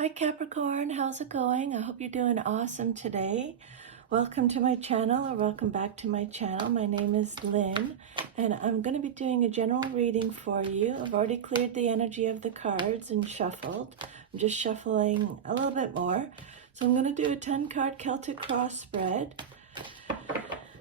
Hi Capricorn, how's it going? I hope you're doing awesome today. Welcome to my channel, or welcome back to my channel. My name is Lynn, and I'm going to be doing a general reading for you. I've already cleared the energy of the cards and shuffled. I'm just shuffling a little bit more. So I'm going to do a 10-card Celtic cross spread.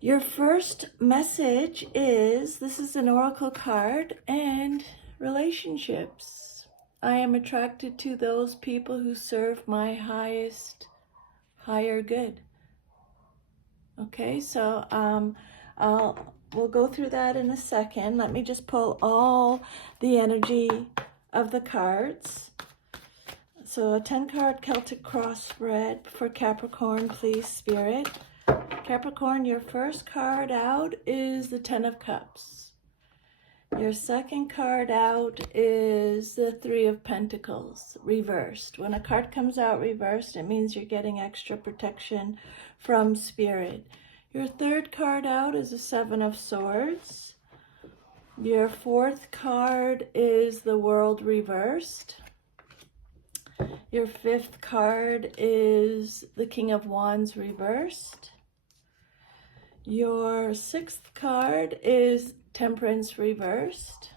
Your first message is, this is an oracle card, and relationships. I am attracted to those people who serve my higher good. Okay, so we'll go through that in a second. Let me just pull all the energy of the cards. So a 10-card Celtic cross spread for Capricorn, please, Spirit. Capricorn, your first card out is the 10 of Cups. Your second card out is the 3 of Pentacles, reversed. When a card comes out reversed, it means you're getting extra protection from Spirit. Your third card out is the 7 of Swords. Your fourth card is the World reversed. Your fifth card is the King of Wands reversed. Your sixth card is Temperance reversed.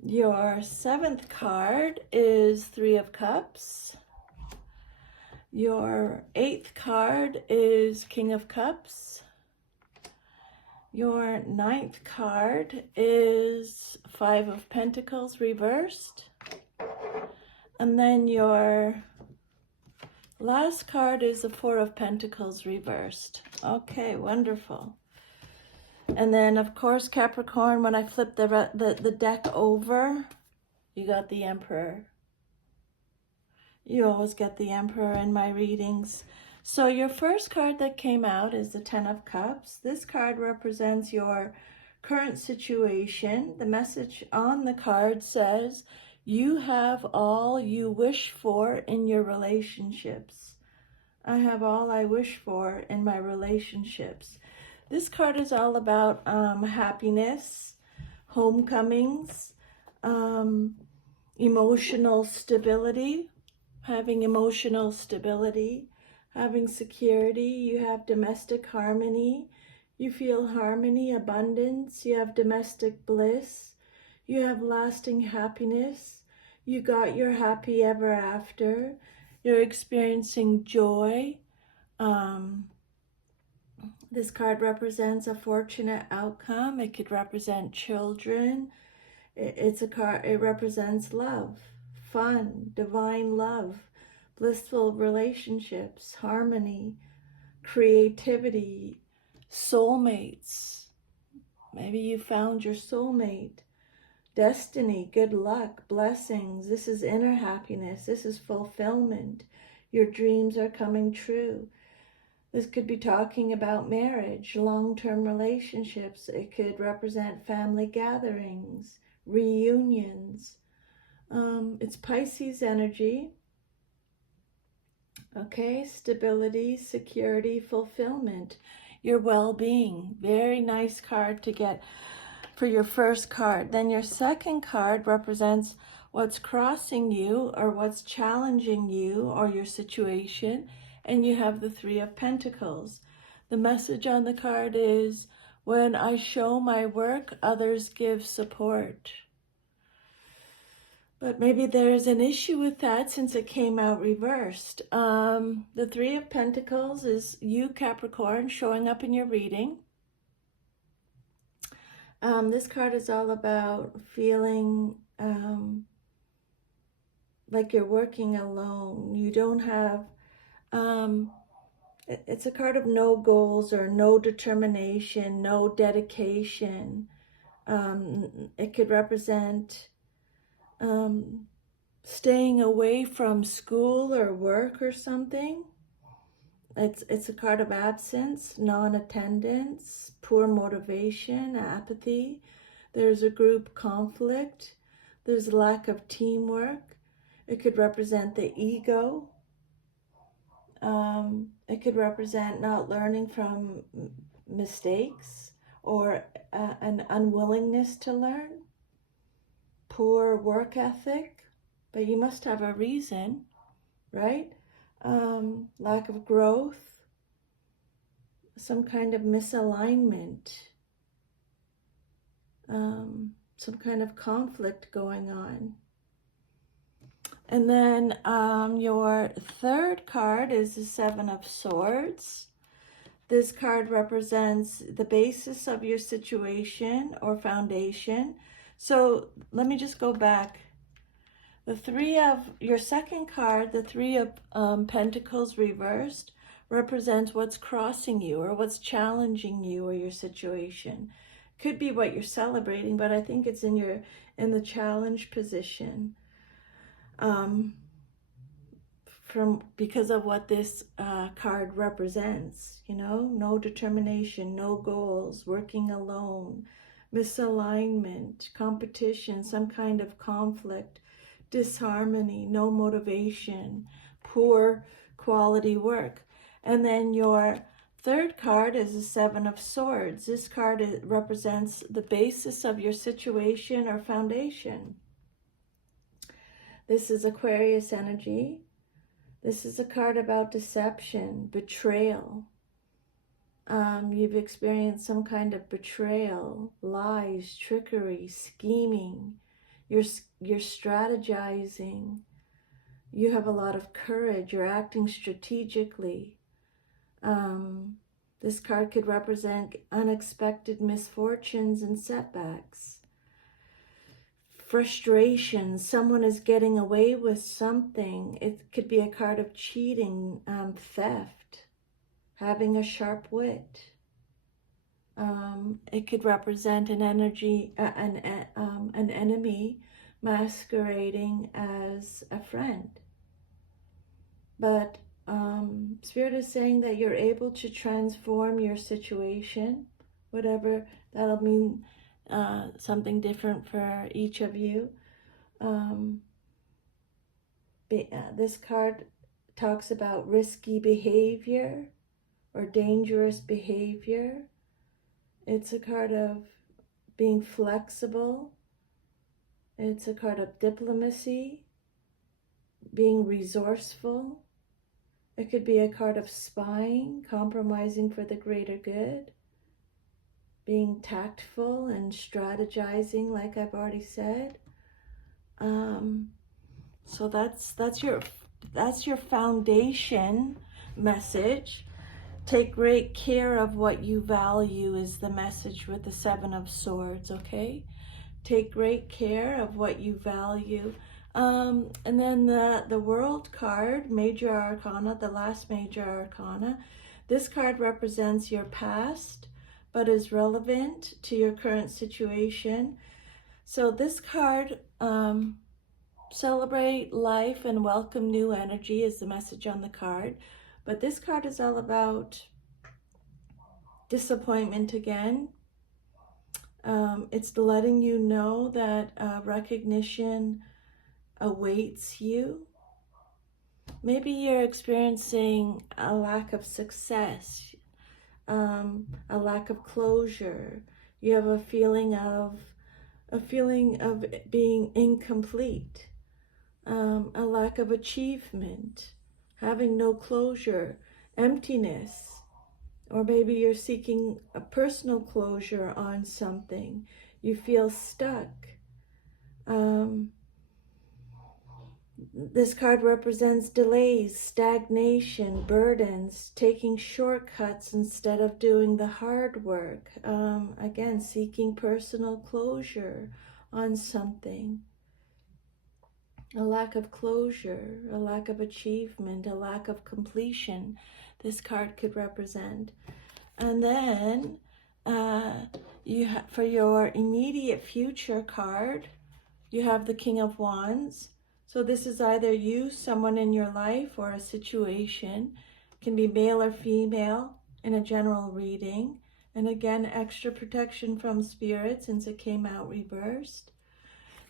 Your seventh card is 3 of Cups. Your eighth card is King of Cups. Your ninth card is 5 of Pentacles reversed. And then your last card is the 4 of Pentacles reversed. Okay, wonderful. And then, of course, Capricorn, when I flip the deck over, you got the Emperor. You always get the Emperor in my readings. So your first card that came out is the 10 of Cups. This card represents your current situation. The message on the card says, you have all you wish for in your relationships. I have all I wish for in my relationships. This card is all about happiness, homecomings, emotional stability, having emotional stability, having security. You have domestic harmony. You feel harmony, abundance. You have domestic bliss. You have lasting happiness. You got your happy ever after. You're experiencing joy. This card represents a fortunate outcome. It could represent children. It's a card. It represents love, fun, divine love, blissful relationships, harmony, creativity, soulmates. Maybe you found your soulmate. Destiny, good luck, blessings. This is inner happiness. This is fulfillment. Your dreams are coming true. This could be talking about marriage, long-term relationships. It could represent family gatherings, reunions. It's Pisces energy. Okay, stability, security, fulfillment, your well-being. Very nice card to get for your first card. Then your second card represents what's crossing you or what's challenging you or your situation. And you have the 3 of Pentacles. The message on the card is, when I show my work, others give support. But maybe there's an issue with that since it came out reversed. The 3 of Pentacles is you, Capricorn, showing up in your reading. This card is all about feeling like you're working alone. You don't have... it's a card of no goals or no determination, no dedication. It could represent staying away from school or work or something. It's a card of absence, non-attendance, poor motivation, apathy. There's a group conflict. There's a lack of teamwork. It could represent the ego. It could represent not learning from mistakes or an unwillingness to learn. Poor work ethic. but you must have a reason, right? Lack of growth, some kind of misalignment, some kind of conflict going on. And then your third card is the Seven of Swords. This card represents the basis of your situation or foundation. So let me just go back. Your second card, the Three of Pentacles reversed, represents what's crossing you or what's challenging you or your situation. Could be what you're celebrating, but I think it's in the challenge position. Because of what this card represents, no determination, no goals, working alone, misalignment, competition, some kind of conflict, disharmony, no motivation, poor quality work. And then your third card is the Seven of Swords. This card represents the basis of your situation or foundation. This is Aquarius energy. This is a card about deception, betrayal. You've experienced some kind of betrayal, lies, trickery, scheming. You're strategizing. You have a lot of courage. You're acting strategically. This card could represent unexpected misfortunes and setbacks. Frustration, someone is getting away with something. It could be a card of cheating, theft, having a sharp wit. It could represent an energy, an enemy masquerading as a friend. But Spirit is saying that you're able to transform your situation, whatever that'll mean. Something different for each of you. This card talks about risky behavior or dangerous behavior. It's a card of being flexible. It's a card of diplomacy, being resourceful. It could be a card of spying, compromising for the greater good, being tactful and strategizing, like I've already said. So that's your foundation message. Take great care of what you value is the message with the Seven of Swords, okay? Take great care of what you value. And then the World card, Major Arcana, the last Major Arcana. This card represents your past, but is relevant to your current situation. So this card, celebrate life and welcome new energy is the message on the card. But this card is all about disappointment again. It's letting you know that recognition awaits you. Maybe you're experiencing a lack of success, a lack of closure. You have a feeling of being incomplete, a lack of achievement, having no closure, emptiness. Or maybe you're seeking a personal closure on something. You feel stuck. This card represents delays, stagnation, burdens, taking shortcuts instead of doing the hard work. Again, seeking personal closure on something. A lack of closure, a lack of achievement, a lack of completion. This card could represent. And then for your immediate future card, you have the King of Wands. So this is either you, someone in your life, or a situation. It can be male or female in a general reading. And again, extra protection from Spirit since it came out reversed.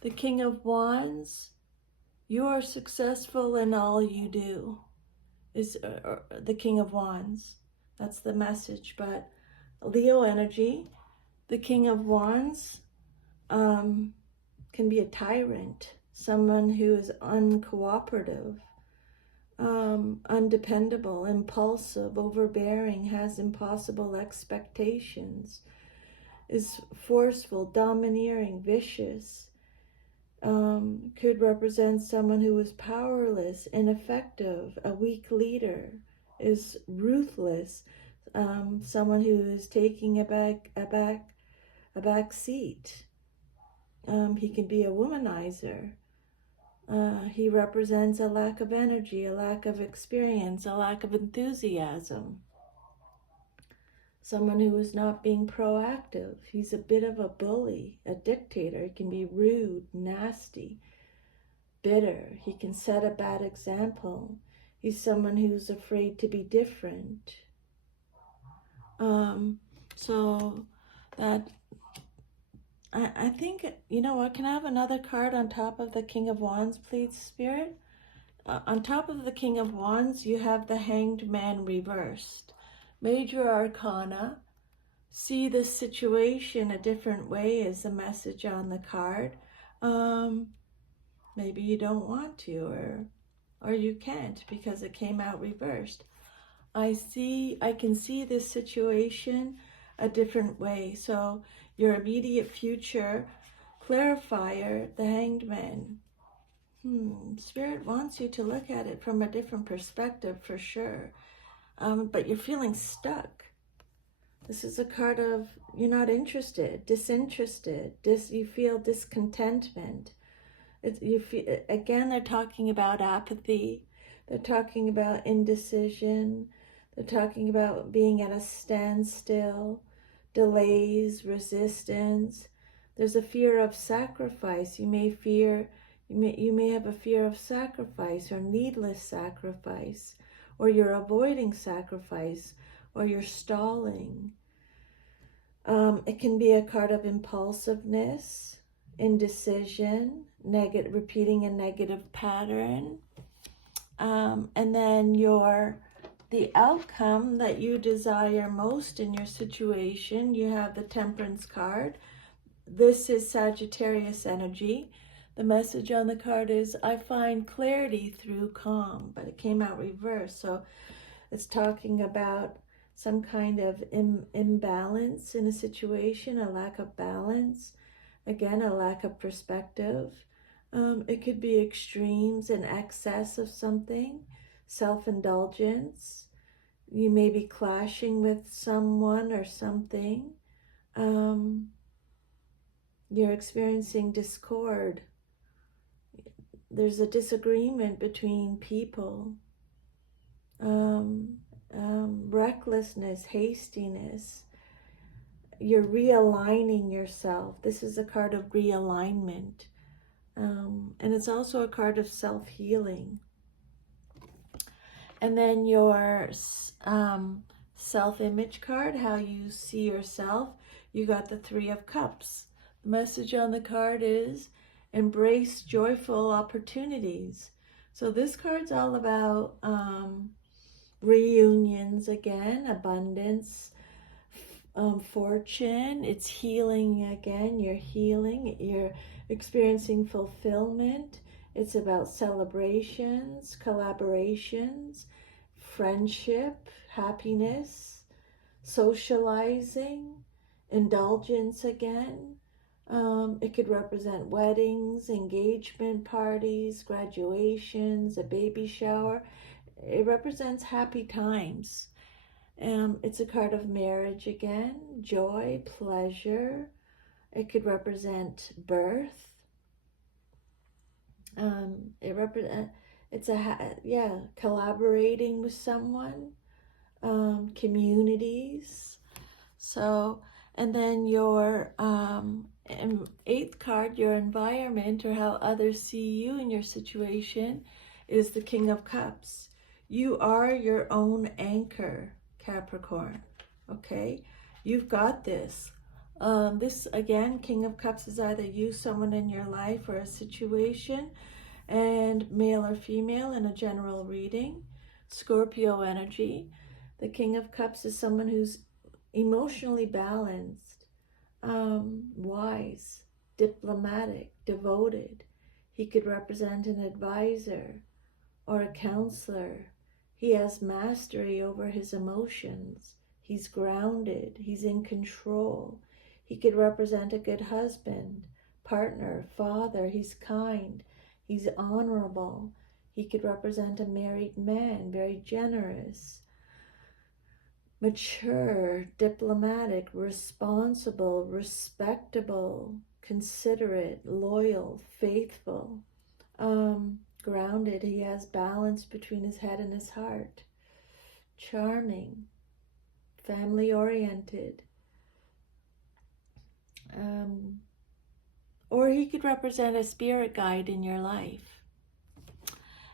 The King of Wands, you are successful in all you do, is the King of Wands. That's the message. But Leo energy, the King of Wands can be a tyrant. someone who is uncooperative, undependable, impulsive, overbearing, has impossible expectations, is forceful, domineering, vicious. Could represent someone who is powerless, ineffective, a weak leader, is ruthless, someone who is taking a back seat. He can be a womanizer. He represents a lack of energy, a lack of experience, a lack of enthusiasm. Someone who is not being proactive. He's a bit of a bully, a dictator. He can be rude, nasty, bitter. He can set a bad example. He's someone who's afraid to be different. So that, I think, you know what, can I have another card on top of the King of Wands, please, Spirit? On top of the King of Wands, you have the Hanged Man reversed. Major Arcana. See the situation a different way is the message on the card. Maybe you don't want to, or you can't because it came out reversed. I can see this situation a different way. So your immediate future clarifier, the Hanged Man. Spirit wants you to look at it from a different perspective for sure. But you're feeling stuck. This is a card of you're not interested, disinterested, you feel discontentment. Again, they're talking about apathy. They're talking about indecision. They're talking about being at a standstill, delays, resistance. There's a fear of sacrifice. You may have a fear of sacrifice or needless sacrifice, or you're avoiding sacrifice, or you're stalling. It can be a card of impulsiveness, indecision, repeating a negative pattern. And then the outcome that you desire most in your situation, you have the Temperance card. This is Sagittarius energy. The message on the card is, I find clarity through calm, but it came out reversed. So it's talking about some kind of imbalance in a situation, a lack of balance, again, a lack of perspective. It could be extremes and excess of something, self-indulgence. You may be clashing with someone or something. You're experiencing discord. There's a disagreement between people. Recklessness, hastiness. You're realigning yourself. This is a card of realignment. And it's also a card of self-healing. And then your self-image card, how you see yourself, you got the Three of Cups. The message on the card is, embrace joyful opportunities. So this card's all about reunions again, abundance, fortune. It's healing again. You're healing. You're experiencing fulfillment. It's about celebrations, collaborations, friendship, happiness, socializing, indulgence again. It could represent weddings, engagement parties, graduations, a baby shower. It represents happy times. It's a card of marriage again, joy, pleasure. It could represent birth. Collaborating with someone, communities. So, and then your eighth card, your environment or how others see you in your situation, is the King of Cups. You are your own anchor, Capricorn. Okay, you've got this. This again, King of Cups, is either you, someone in your life, or a situation, and male or female in a general reading. Scorpio energy. The King of Cups is someone who's emotionally balanced, wise, diplomatic, devoted. He could represent an advisor or a counselor. He has mastery over his emotions. He's grounded. He's in control. He could represent a good husband, partner, father. He's kind. He's honorable. He could represent a married man, very generous, mature, diplomatic, responsible, respectable, considerate, loyal, faithful, grounded. He has balance between his head and his heart, charming, family oriented. Or he could represent a spirit guide in your life.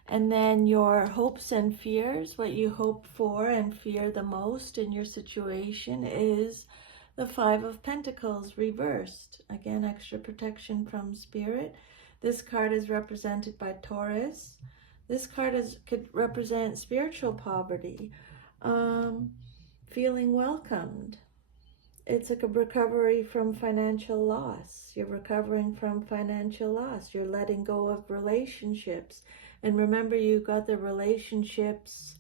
And then your hopes and fears, what you hope for and fear the most in your situation, is the Five of Pentacles reversed. Again, extra protection from spirit. This card is represented by Taurus. This card could represent spiritual poverty, feeling welcomed. It's like a recovery from financial loss. You're recovering from financial loss. You're letting go of relationships. And remember, you got the relationships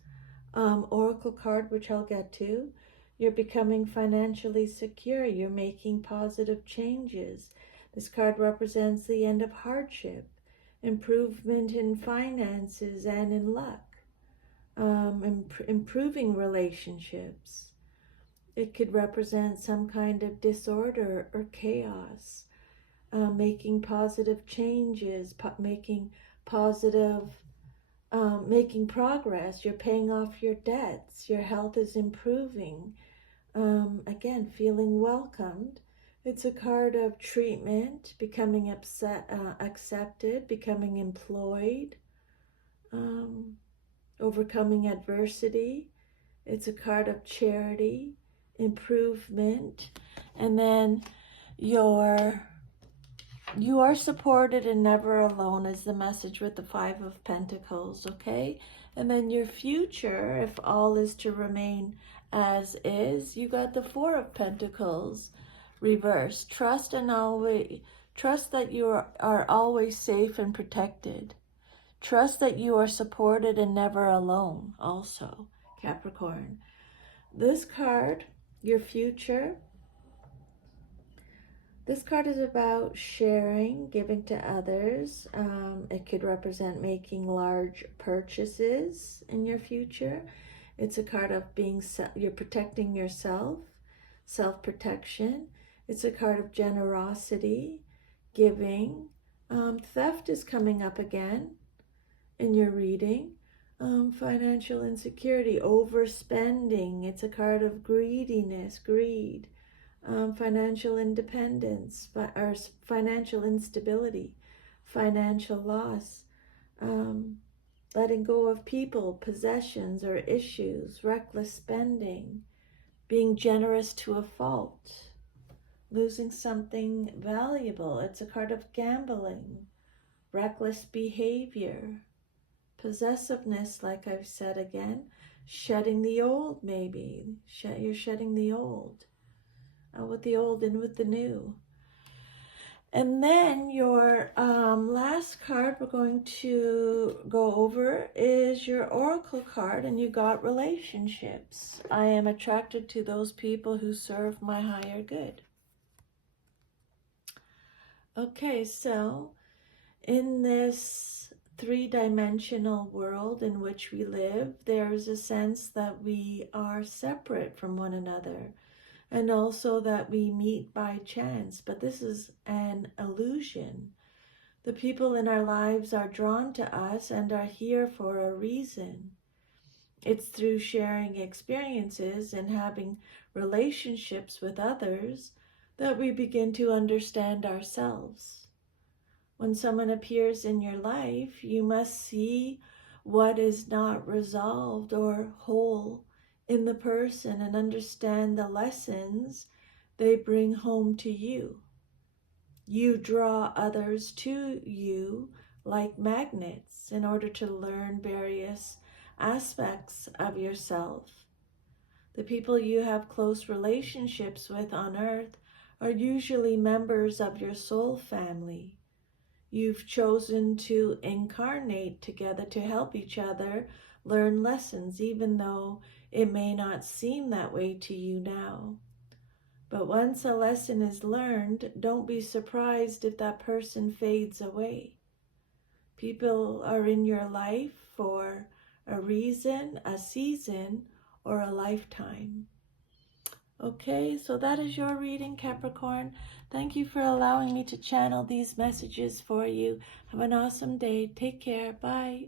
oracle card, which I'll get to. You're becoming financially secure. You're making positive changes. This card represents the end of hardship, improvement in finances and in luck, improving relationships. It could represent some kind of disorder or chaos, making positive changes, making progress. You're paying off your debts. Your health is improving. Again, feeling welcomed. It's a card of treatment, becoming accepted, becoming employed, overcoming adversity. It's a card of charity, improvement. And then you are supported and never alone is the message with the Five of Pentacles, okay? And then your future, if all is to remain as is, you got the Four of Pentacles reversed. Trust that you are always safe and protected. Trust that you are supported and never alone also, Capricorn. This card, your future, this card is about sharing, giving to others. It could represent making large purchases in your future. It's a card of you're protecting yourself, self-protection. It's a card of generosity, giving. Theft is coming up again in your reading. Financial insecurity, overspending. It's a card of greediness, greed. Financial independence, or financial instability, financial loss, letting go of people, possessions, or issues, reckless spending, being generous to a fault, losing something valuable. It's a card of gambling, reckless behavior, possessiveness, like I've said again, shedding the old maybe. You're shedding the old. With the old and with the new. And then your last card we're going to go over is your oracle card, and you got relationships. I am attracted to those people who serve my higher good. Okay, so in this three-dimensional world in which we live, there's a sense that we are separate from one another. And also that we meet by chance, but this is an illusion. The people in our lives are drawn to us and are here for a reason. It's through sharing experiences and having relationships with others that we begin to understand ourselves. When someone appears in your life, you must see what is not resolved or whole in the person and understand the lessons they bring home to you. You draw others to you like magnets in order to learn various aspects of yourself. The people you have close relationships with on earth are usually members of your soul family. You've chosen to incarnate together to help each other learn lessons, even though it may not seem that way to you now. But once a lesson is learned, don't be surprised if that person fades away. People are in your life for a reason, a season, or a lifetime. Okay, so that is your reading, Capricorn. Thank you for allowing me to channel these messages for you. Have an awesome day. Take care. Bye.